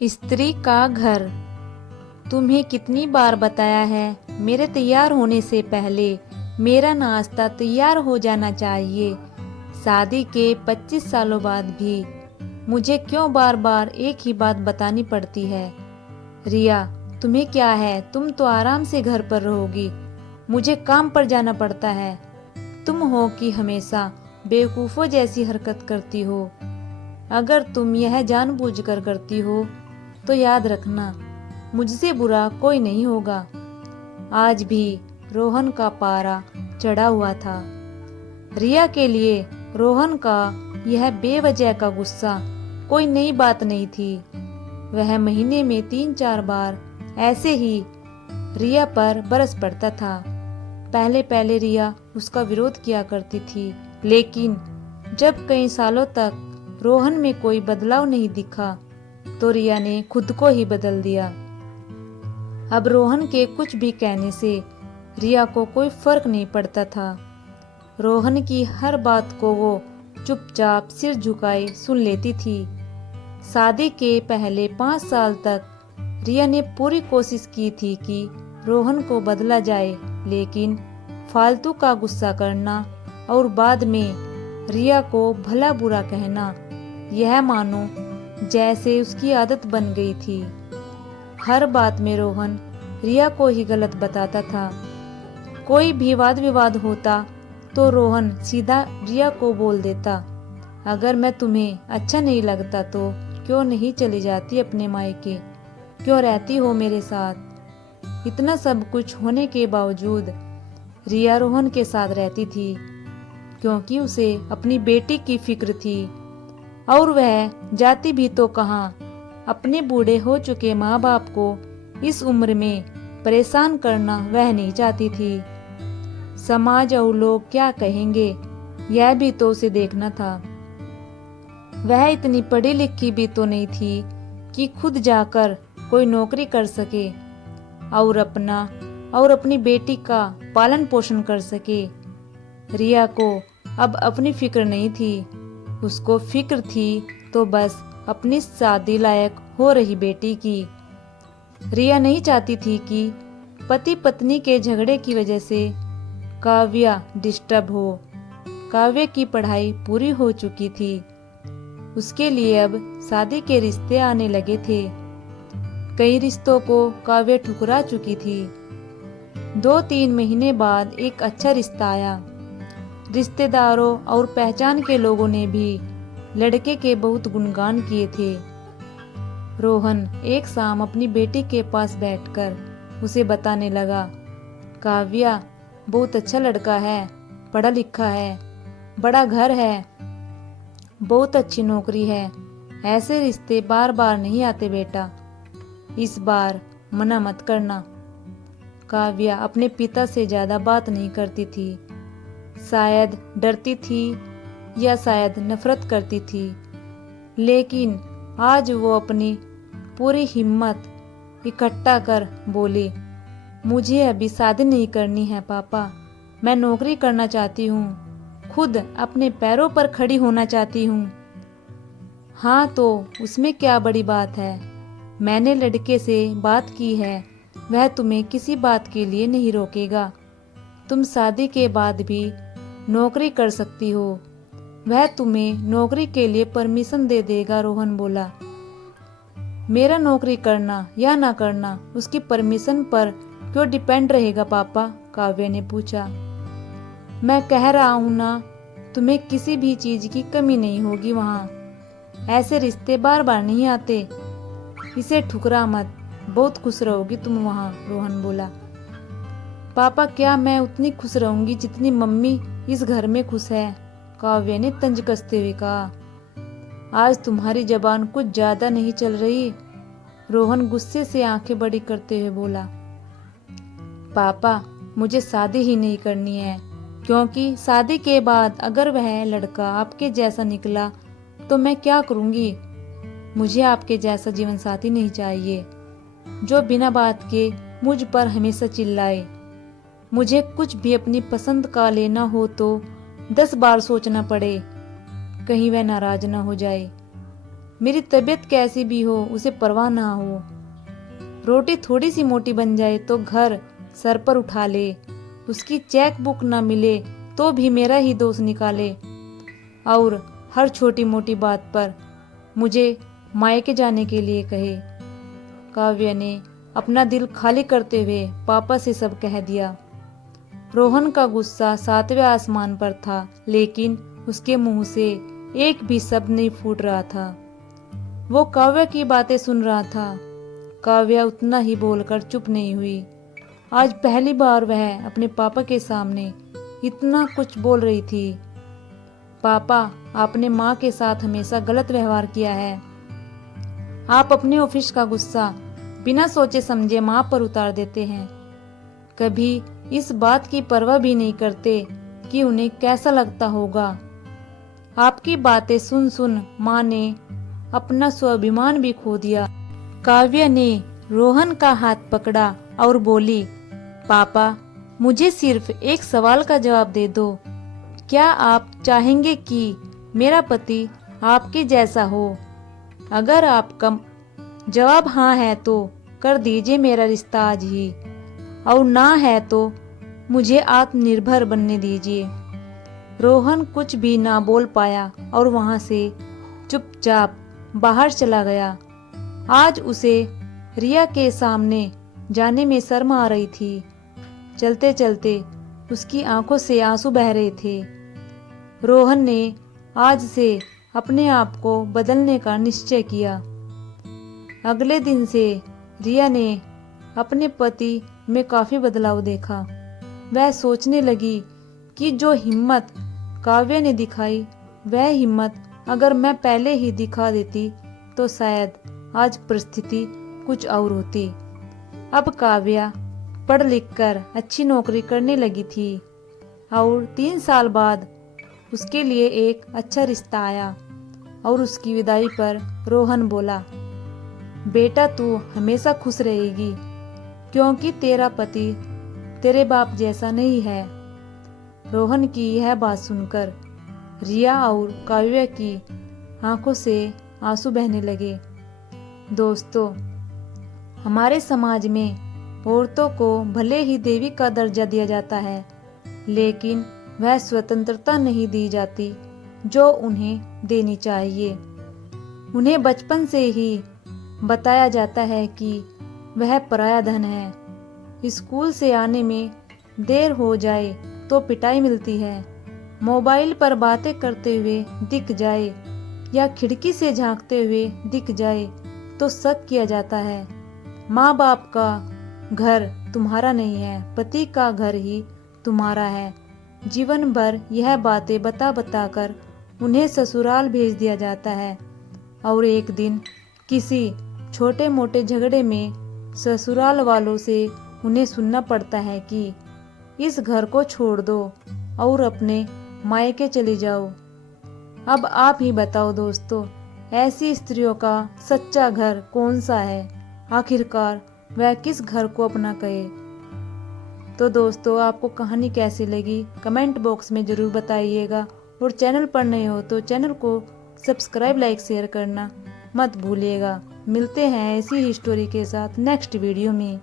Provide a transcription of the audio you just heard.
स्त्री का घर। तुम्हें कितनी बार बताया है, मेरे तैयार होने से पहले मेरा नाश्ता तैयार हो जाना चाहिए। शादी के 25 सालों बाद भी मुझे क्यों बार बार एक ही बात बतानी पड़ती है। रिया, तुम्हें क्या है, तुम तो आराम से घर पर रहोगी, मुझे काम पर जाना पड़ता है। तुम हो कि हमेशा बेवकूफ़ों जैसी हरकत करती हो। अगर तुम यह जानबूझकर करती हो तो याद रखना, मुझसे बुरा कोई नहीं होगा। आज भी रोहन का पारा चढ़ा हुआ था। रिया के लिए रोहन का यह बेवजह का गुस्सा कोई नई बात नहीं थी। वह महीने में 3-4 बार ऐसे ही रिया पर बरस पड़ता था। पहले पहले रिया उसका विरोध किया करती थी, लेकिन जब कई सालों तक रोहन में कोई बदलाव नहीं दिखा तो रिया ने खुद को ही बदल दिया। अब रोहन के कुछ भी कहने से रिया को कोई फर्क नहीं पड़ता था। रोहन की हर बात को वो चुपचाप सिर झुकाए सुन लेती थी। शादी के पहले 5 साल तक रिया ने पूरी कोशिश की थी कि रोहन को बदला जाए, लेकिन फालतू का गुस्सा करना और बाद में रिया को भला बुरा कहना, यह मानो जैसे उसकी आदत बन गई थी। हर बात में रोहन रिया को ही गलत बताता था। कोई भी वाद विवाद होता तो रोहन सीधा रिया को बोल देता, अगर मैं तुम्हें अच्छा नहीं लगता तो क्यों नहीं चली जाती अपने मायके, क्यों रहती हो मेरे साथ। इतना सब कुछ होने के बावजूद रिया रोहन के साथ रहती थी, क्योंकि उसे अपनी बेटी की फिक्र थी। और वह जाती भी तो कहाँ, अपने बूढ़े हो चुके माँ बाप को इस उम्र में परेशान करना वह नहीं चाहती थी। समाज और लोग क्या कहेंगे, यह भी तो उसे देखना था। वह इतनी पढ़ी लिखी भी तो नहीं थी कि खुद जाकर कोई नौकरी कर सके और अपना और अपनी बेटी का पालन पोषण कर सके। रिया को अब अपनी फिक्र नहीं थी, उसको फिक्र थी तो बस अपनी शादी लायक हो रही बेटी की। रिया नहीं चाहती थी कि पति पत्नी के झगड़े की वजह से काव्या डिस्टर्ब हो। काव्या की पढ़ाई पूरी हो चुकी थी, उसके लिए अब शादी के रिश्ते आने लगे थे। कई रिश्तों को काव्या ठुकरा चुकी थी। 2-3 महीने बाद एक अच्छा रिश्ता आया। रिश्तेदारों और पहचान के लोगों ने भी लड़के के बहुत गुणगान किए थे। रोहन एक शाम अपनी बेटी के पास बैठकर उसे बताने लगा, काव्या बहुत अच्छा लड़का है, पढ़ा लिखा है, बड़ा घर है, बहुत अच्छी नौकरी है। ऐसे रिश्ते बार बार नहीं आते बेटा, इस बार मना मत करना। काव्या अपने पिता से ज्यादा बात नहीं करती थी। शायद डरती थी या शायद नफरत करती थी, लेकिन आज वो अपनी पूरी हिम्मत इकट्ठा कर बोली, मुझे अभी शादी नहीं करनी है पापा, मैं नौकरी करना चाहती हूँ, खुद अपने पैरों पर खड़ी होना चाहती हूँ। हाँ तो उसमें क्या बड़ी बात है, मैंने लड़के से बात की है, वह तुम्हें किसी बात के लिए नहीं रोकेगा। तुम शादी के बाद भी नौकरी कर सकती हो, वह तुम्हें नौकरी के लिए परमिशन दे देगा। रोहन बोला, मेरा नौकरी करना या ना करना उसकी परमिशन पर क्यों डिपेंड रहेगा पापा, काव्या ने पूछा। मैं कह रहा हूँ ना, तुम्हें किसी भी चीज की कमी नहीं होगी वहाँ। ऐसे रिश्ते बार बार नहीं आते, इसे ठुकरा मत, बहुत खुश रहोगी तुम वहाँ, रोहन बोला। पापा क्या मैं उतनी खुश रहूंगी जितनी मम्मी इस घर में खुश है, काव्या ने तंज कसते हुए कहा। आज तुम्हारी जबान कुछ ज्यादा नहीं चल रही, रोहन गुस्से से आंखें बड़ी करते हुए बोला। पापा मुझे शादी ही नहीं करनी है, क्योंकि शादी के बाद अगर वह लड़का आपके जैसा निकला तो मैं क्या करूंगी। मुझे आपके जैसा जीवन साथी नहीं चाहिए, जो बिना बात के मुझ पर हमेशा चिल्लाए। मुझे कुछ भी अपनी पसंद का लेना हो तो 10 बार सोचना पड़े, कहीं वह नाराज ना हो जाए। मेरी तबीयत कैसी भी हो उसे परवाह ना हो। रोटी थोड़ी सी मोटी बन जाए तो घर सर पर उठा ले, उसकी चेक बुक ना मिले तो भी मेरा ही दोष निकाले, और हर छोटी मोटी बात पर मुझे मायके जाने के लिए कहे। काव्या ने अपना दिल खाली करते हुए पापा से सब कह दिया। रोहन का गुस्सा 7वें आसमान पर था, लेकिन उसके मुंह से एक भी शब्द नहीं फूट रहा था। वो काव्या की बातें सुन रहा था। काव्या उतना ही बोलकर चुप नहीं हुई। आज पहली बार वह अपने पापा के सामने इतना कुछ बोल रही थी। पापा, आपने माँ के साथ हमेशा गलत व्यवहार किया है। आप अपने ऑफिस का गुस्सा बिना सोचे समझे माँ पर उतार देते हैं। कभी इस बात की परवाह भी नहीं करते कि उन्हें कैसा लगता होगा। आपकी बातें सुन सुन माँ ने अपना स्वाभिमान भी खो दिया। काव्या ने रोहन का हाथ पकड़ा और बोली, पापा, मुझे सिर्फ एक सवाल का जवाब दे दो। क्या आप चाहेंगे कि मेरा पति आपके जैसा हो? अगर आपका जवाब हाँ है तो कर दीजिए मेरा रिश्ता आज ही, और ना है तो मुझे आत्मनिर्भर बनने दीजिए। रोहन कुछ भी ना बोल पाया और वहां से चुपचाप बाहर चला गया। आज उसे रिया के सामने जाने में शर्म आ रही थी। चलते चलते उसकी आंखों से आंसू बह रहे थे। रोहन ने आज से अपने आप को बदलने का निश्चय किया। अगले दिन से रिया ने अपने पति में काफी बदलाव देखा। वह सोचने लगी कि जो हिम्मत काव्या ने दिखाई, वह हिम्मत अगर मैं पहले ही दिखा देती तो शायद आज परिस्थिति कुछ और होती। अब काव्या पढ़ लिख कर अच्छी नौकरी करने लगी थी और 3 साल बाद उसके लिए एक अच्छा रिश्ता आया। और उसकी विदाई पर रोहन बोला, बेटा तू हमेशा खुश रहेगी, क्योंकि तेरा पति तेरे बाप जैसा नहीं है। रोहन की यह बात सुनकर रिया और काव्या की आंखों से आंसू बहने लगे। दोस्तों, हमारे समाज में औरतों को भले ही देवी का दर्जा दिया जाता है, लेकिन वह स्वतंत्रता नहीं दी जाती जो उन्हें देनी चाहिए। उन्हें बचपन से ही बताया जाता है कि वह पराया धन है। स्कूल से आने में देर हो जाए तो पिटाई मिलती है। मोबाइल पर बातें करते हुए दिख जाए या खिड़की से झांकते हुए दिख जाए तो शक किया जाता है। माँ बाप का घर तुम्हारा नहीं है, पति का घर ही तुम्हारा है। जीवन भर यह बातें बता बता कर उन्हें ससुराल भेज दिया जाता है, और एक दिन किसी छोटे मोटे झगड़े में ससुराल वालों से उन्हें सुनना पड़ता है कि इस घर को छोड़ दो और अपने मायके चली जाओ। अब आप ही बताओ दोस्तों, ऐसी स्त्रियों का सच्चा घर कौन सा है? आखिरकार वह किस घर को अपना कहे? तो दोस्तों, आपको कहानी कैसी लगी कमेंट बॉक्स में ज़रूर बताइएगा, और चैनल पर नए हो तो चैनल को सब्सक्राइब, लाइक, शेयर करना मत भूलिएगा। मिलते हैं ऐसी ही स्टोरी के साथ नेक्स्ट वीडियो में।